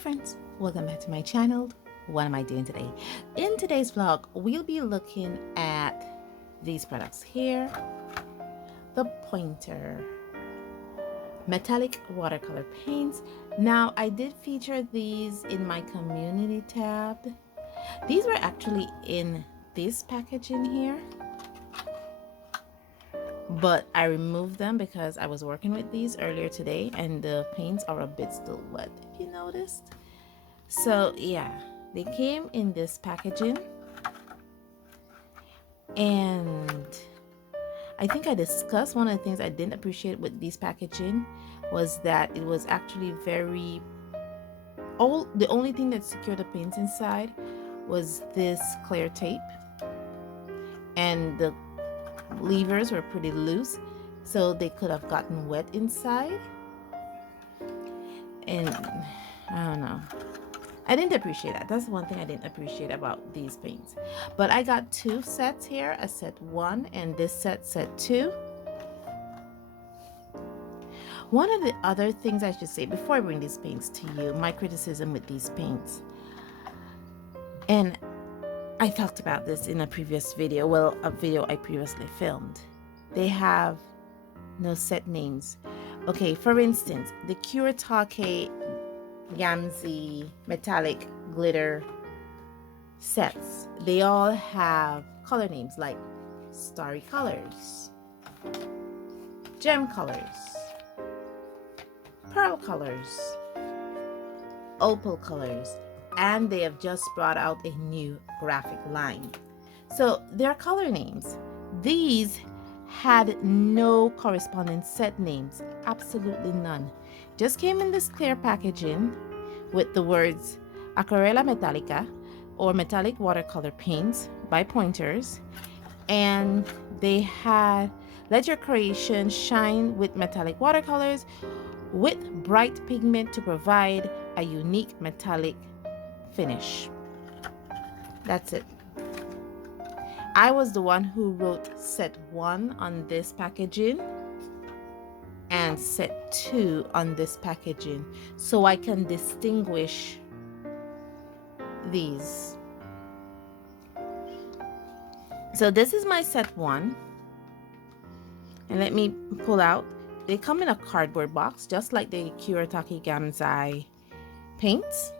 friends, welcome back to my channel. What am I doing today? In today's vlog, we'll be looking at these products here. The Pointer metallic watercolor paints. Now, I did feature these in my community tab. These were actually in this packaging here, but I removed them because I was working with these earlier today and the paints are a bit still wet, if you noticed. So yeah, they came in this packaging, and I think I discussed one of the things I didn't appreciate with these packaging was that it was actually very old. The only thing that secured the paints inside was this clear tape, and the levers were pretty loose, so they could have gotten wet inside. And I don't know, I didn't appreciate that. That's one thing I didn't appreciate about these paints. But I got two sets here, a set 1 and this set 2. One of the other things I should say before I bring these paints to you, my criticism with these paints, and I talked about this in a previous video, well, a video I previously filmed. They have no set names. Okay, for instance, the Kuretake Gamze metallic glitter sets, they all have color names like Starry Colors, Gem Colors, Pearl Colors, Opal Colors, and they have just brought out a new graphic line. So their color names. These had no corresponding set names, absolutely none. Just came in this clear packaging with the words Aquarella Metallica or metallic watercolor paints by Pointers, and they had let your creation shine with metallic watercolors with bright pigment to provide a unique metallic finish. That's it. I was the one who wrote set 1 on this packaging and set 2 on this packaging so I can distinguish these. So this is my set 1, and let me pull out. They come in a cardboard box just like the Kuretake Gamze paints.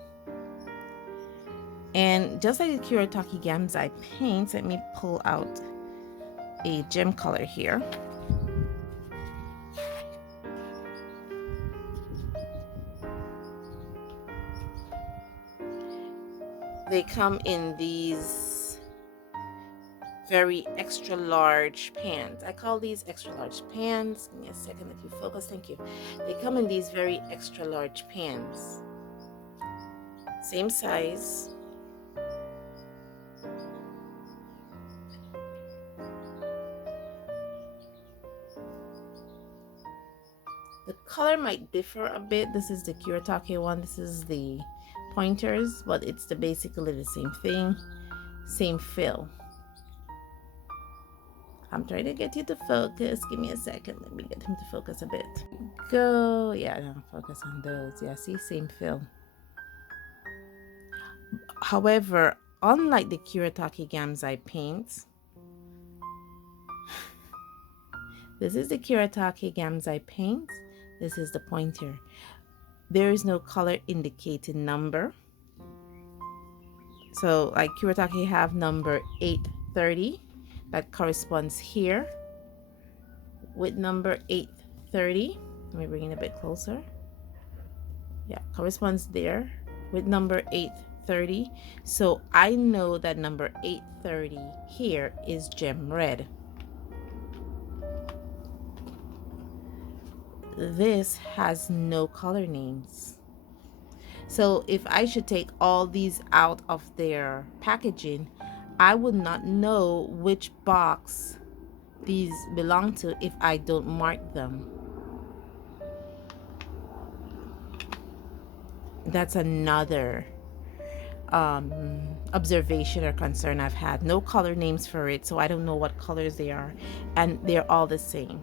And just like the Kuretake Gamze paints, let me pull out a gem color here. They come in these very extra large pans. I call these extra large pans. Give me a second, let you focus. Thank you. They come in these very extra large pans. Same size. The color might differ a bit. This is the Kuretake one. This is the Pointers, but it's basically the same thing, same fill. I'm trying to get you to focus. Give me a second. Let me get him to focus a bit. Go. Yeah, no, focus on those. Yeah, see, same fill. However, unlike the Kuretake Gamze paints, this is the Kuretake Gamze paints. This is the Pointer. There is no color indicating number. So like Kuretake have number 830 that corresponds here with number 830. Let me bring it a bit closer. Yeah, corresponds there with number 830. So I know that number 830 here is gem red. This has no color names. So if I should take all these out of their packaging, I would not know which box these belong to if I don't mark them. That's another observation or concern I've had. No color names for it, so I don't know what colors they are, and they're all the same.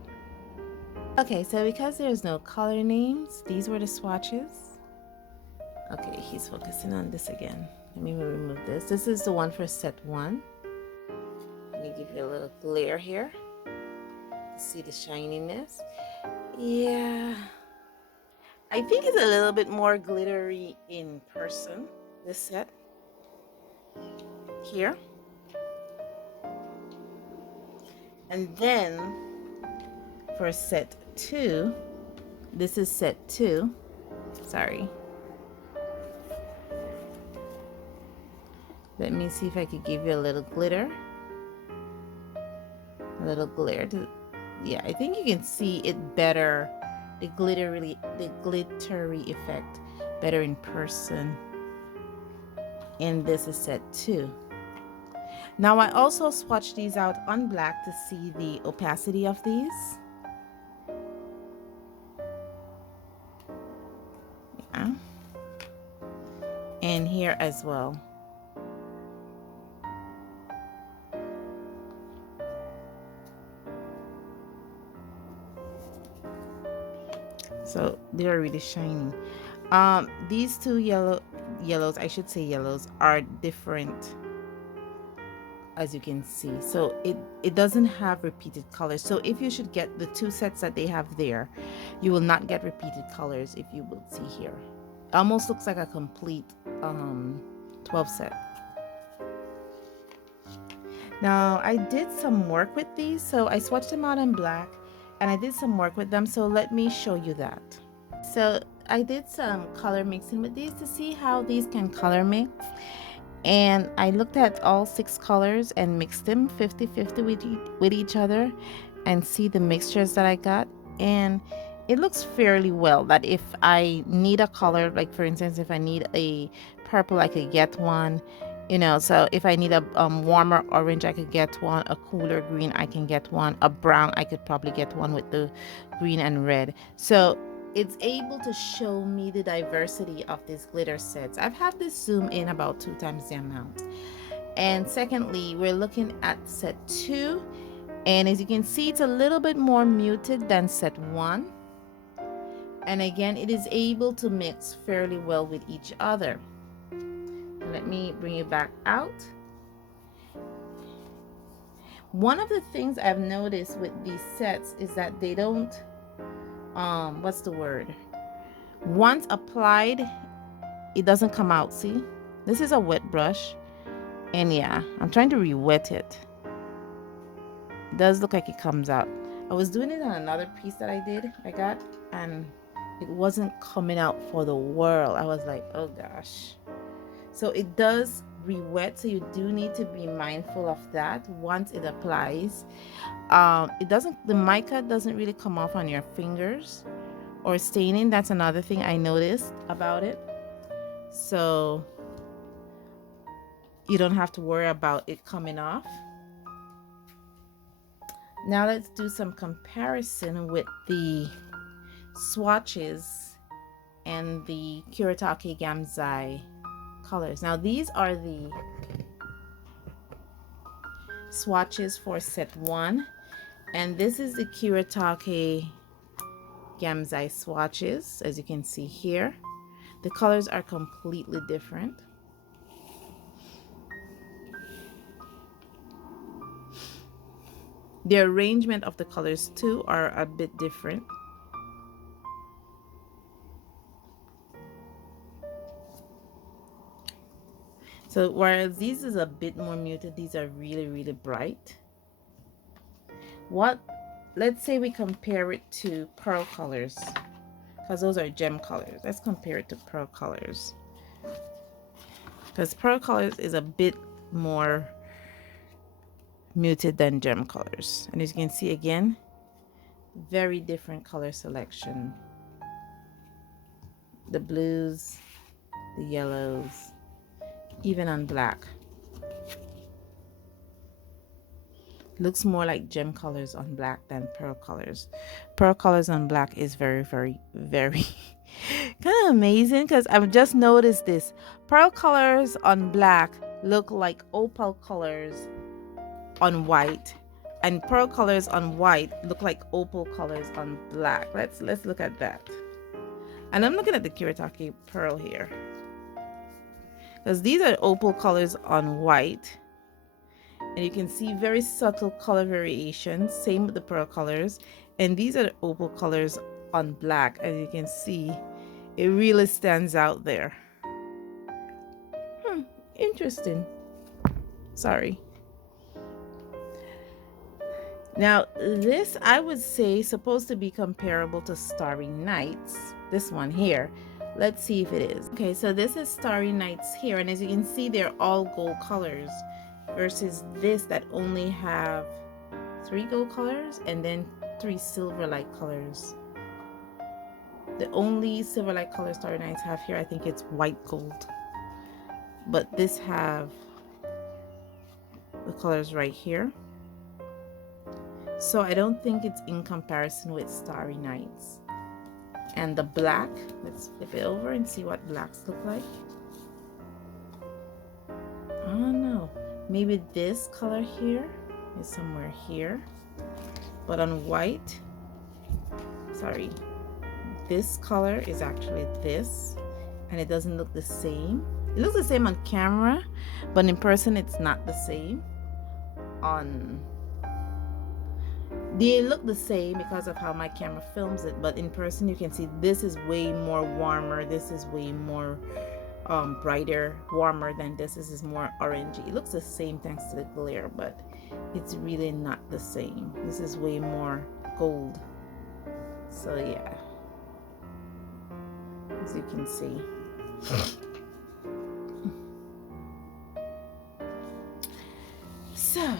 Okay, so because there's no color names, these were the swatches. Okay, he's focusing on this again. Let me remove this. This is the one for set 1. Let me give you a little glare here. See the shininess? Yeah. I think it's a little bit more glittery in person, this set. Here. And then for set 2, this is set 2. Sorry. Let me see if I could give you a little glitter. A little glare. Yeah, I think you can see it better. The glittery effect better in person. And this is set 2. Now I also swatched these out on black to see the opacity of these. Yeah. And here as well. So they're really shiny. These two yellows, I should say yellows, are different, as you can see. So it doesn't have repeated colors. So if you should get the 2 sets that they have there, you will not get repeated colors. If you will see here, it almost looks like a complete 12 set. Now I did some work with these, so I swatched them out in black and I did some work with them, so let me show you that. So I did some color mixing with these to see how these can color mix, and I looked at all 6 colors and mixed them 50-50 with each other and see the mixtures that I got, and it looks fairly well. That if I need a color, like for instance if I need a purple, I could get one, you know. So if I need a warmer orange, I could get one. A cooler green, I can get one. A brown, I could probably get one with the green and red. So it's able to show me the diversity of these glitter sets. I've had this zoom in about 2 times the amount. And secondly, we're looking at set 2, and as you can see, it's a little bit more muted than set 1. And again, it is able to mix fairly well with each other. Let me bring it back out. One of the things I've noticed with these sets is that they don't, what's the word? Once applied, it doesn't come out. See, this is a wet brush, and yeah, I'm trying to re-wet it. It does look like it comes out. I was doing it on another piece that I got, and it wasn't coming out for the world. I was like, oh gosh. So it does re-wet, so you do need to be mindful of that once it applies. The mica doesn't really come off on your fingers or staining. That's another thing I noticed about it. So you don't have to worry about it coming off. Now let's do some comparison with the swatches and the Kuretake Gamzai colors. Now these are the swatches for set 1, and this is the Kuretake Gamzai swatches. As you can see here, the colors are completely different. The arrangement of the colors too are a bit different. So whereas these is a bit more muted, these are really, really bright. Let's say we compare it to pearl colors, because those are gem colors. Let's compare it to pearl colors, because pearl colors is a bit more muted than gem colors. And as you can see, again, very different color selection. The blues, the yellows, even on black. Looks more like gem colors on black than pearl colors. Pearl colors on black is very, very, very kind of amazing, because I've just noticed this. Pearl colors on black look like opal colors on white, and pearl colors on white look like opal colors on black. Let's look at that. And I'm looking at the Kuretake pearl here. because these are opal colors on white, and you can see very subtle color variations. Same with the pearl colors, and these are the opal colors on black. As you can see, it really stands out there. Interesting. Sorry. Now this, I would say, is supposed to be comparable to Starry Nights, this one here. Let's see if it is. Okay, so this is Starry Nights here, and as you can see, they're all gold colors versus this that only have 3 gold colors and then 3 silver light colors. The only silver light color Starry Nights have here, I think it's white gold, but this have the colors right here. So I don't think it's in comparison with Starry Nights. And the black, let's flip it over and see what blacks look like. I don't know, maybe this color here is somewhere here, but on white, sorry, this color is actually this, and it doesn't look the same. It looks the same on camera, but in person it's not the same. They look the same because of how my camera films it, but in person you can see this is way more warmer, this is way more brighter, warmer than this. This is more orangey. It looks the same thanks to the glare, but it's really not the same. This is way more gold. So yeah, as you can see. So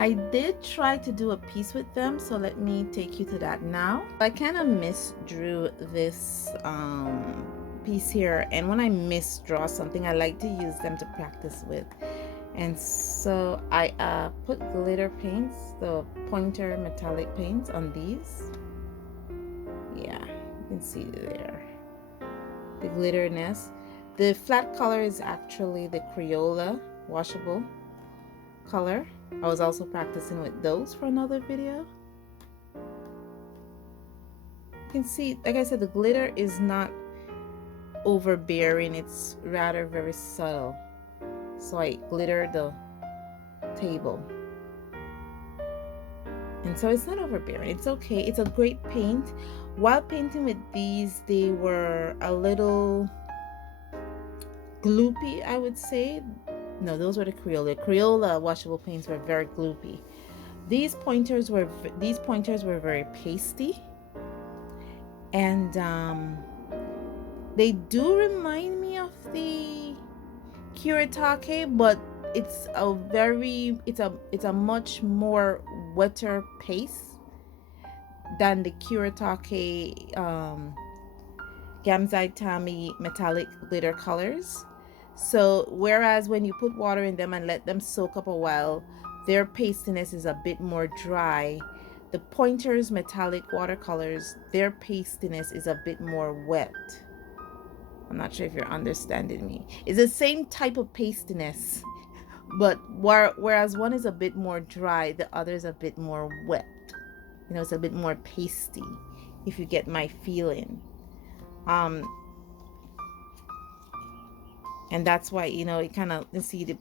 I did try to do a piece with them, so let me take you to that now. I kind of misdrew this piece here, and when I misdraw something, I like to use them to practice with. And so I put glitter paints, the pointer metallic paints on these. Yeah, you can see there the glitterness. The flat color is actually the Crayola washable color. I was also practicing with those for another video. You can see, like I said, the glitter is not overbearing, it's rather very subtle. So I glittered the table, and so it's not overbearing. It's okay. It's a great paint. While painting with these, they were a little gloopy, I would say. No, those were the Crayola washable paints were very gloopy. These pointers were very pasty, and they do remind me of the Kuretake, but it's a much more wetter paste than the Kuretake Gamzai Tami metallic glitter colors. So whereas when you put water in them and let them soak up a while, their pastiness is a bit more dry. The Pointers metallic watercolors, their pastiness is a bit more wet. I'm not sure if you're understanding me. It's the same type of pastiness, but whereas one is a bit more dry, the other is a bit more wet. You know, it's a bit more pasty, if you get my feeling. And that's why, you know, it kind of, you see the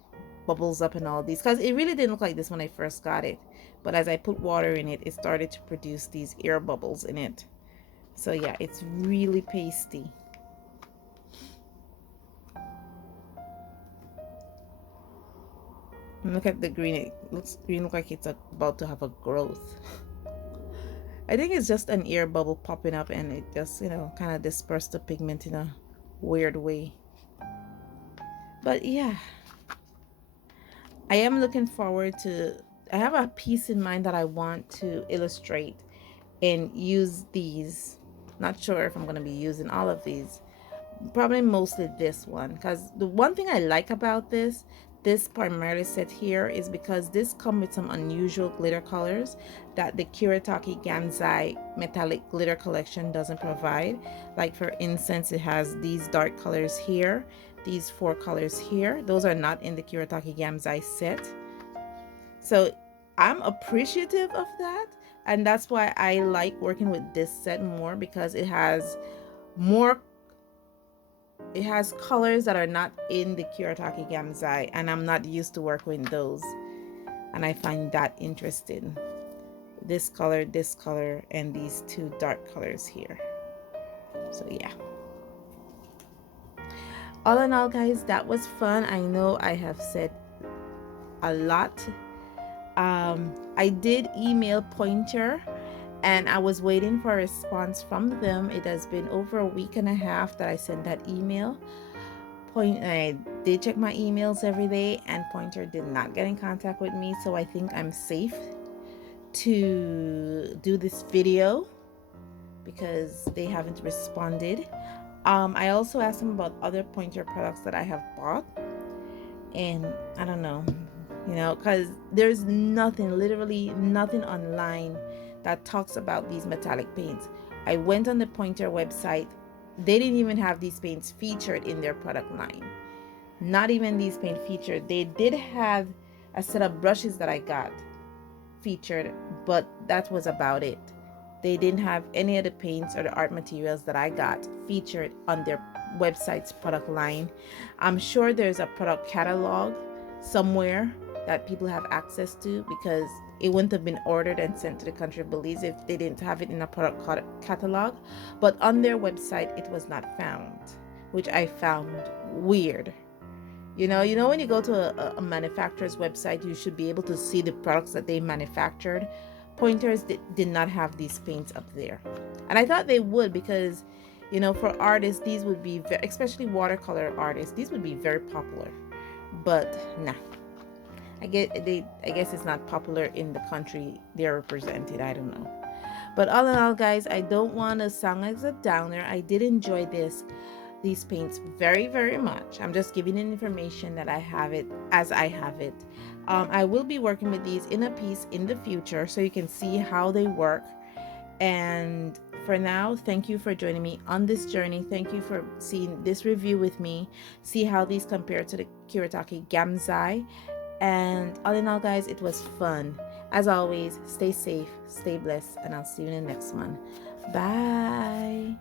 bubbles up and all these, because it really didn't look like this when I first got it, but as I put water in it, it started to produce these air bubbles in it. So yeah, it's really pasty. And look at the green. It looks like it's about to have a growth. I think it's just an air bubble popping up, and it just, you know, kind of dispersed the pigment in a weird way. But yeah, I am looking forward to, I have a piece in mind that I want to illustrate and use these. Not sure if I'm going to be using all of these, probably mostly this one, because the one thing I like about this primarily set here is because this comes with some unusual glitter colors that the Kuretake Gamzai metallic glitter collection doesn't provide. Like for instance, it has these dark colors here, these 4 colors here. Those are not in the Kuretake Gamzai set. So I'm appreciative of that, and that's why I like working with this set more, because it has more it has colors that are not in the Kuretake Gamzai, and I'm not used to working with those, and I find that interesting. This color, and these two dark colors here. So yeah, all in all, guys, that was fun. I know I have said a lot. I did email Pointer, and I was waiting for a response from them. It has been over a week and a half that I sent that email. I did check my emails every day, and Pointer did not get in contact with me, so I think I'm safe to do this video because they haven't responded. I also asked them about other Pointer products that I have bought, and I don't know, you know, because there's nothing, literally nothing online that talks about these metallic paints. I went on the Pointer website. They didn't even have these paints featured in their product line. Not even these paint featured. They did have a set of brushes that I got featured, but that was about it. They didn't have any of the paints or the art materials that I got featured on their website's product line. I'm sure there's a product catalog somewhere that people have access to, because it wouldn't have been ordered and sent to the country of Belize if they didn't have it in a product catalog. But on their website it was not found, which I found weird. You know when you go to a manufacturer's website, you should be able to see the products that they manufactured. Pointers did not have these paints up there, and I thought they would, because you know, for artists these would be especially watercolor artists, these would be very popular. But nah, I guess it's not popular in the country they're represented. I don't know. But all in all, guys, I don't want to sound as a downer. I did enjoy these paints very, very much. I'm just giving you information that I have it as I have it. I will be working with these in a piece in the future, so you can see how they work. And for now, thank you for joining me on this journey. Thank you for seeing this review with me, see how these compare to the Kuretake Gamzai. And all in all, guys, it was fun. As always, stay safe, stay blessed, and I'll see you in the next one. Bye.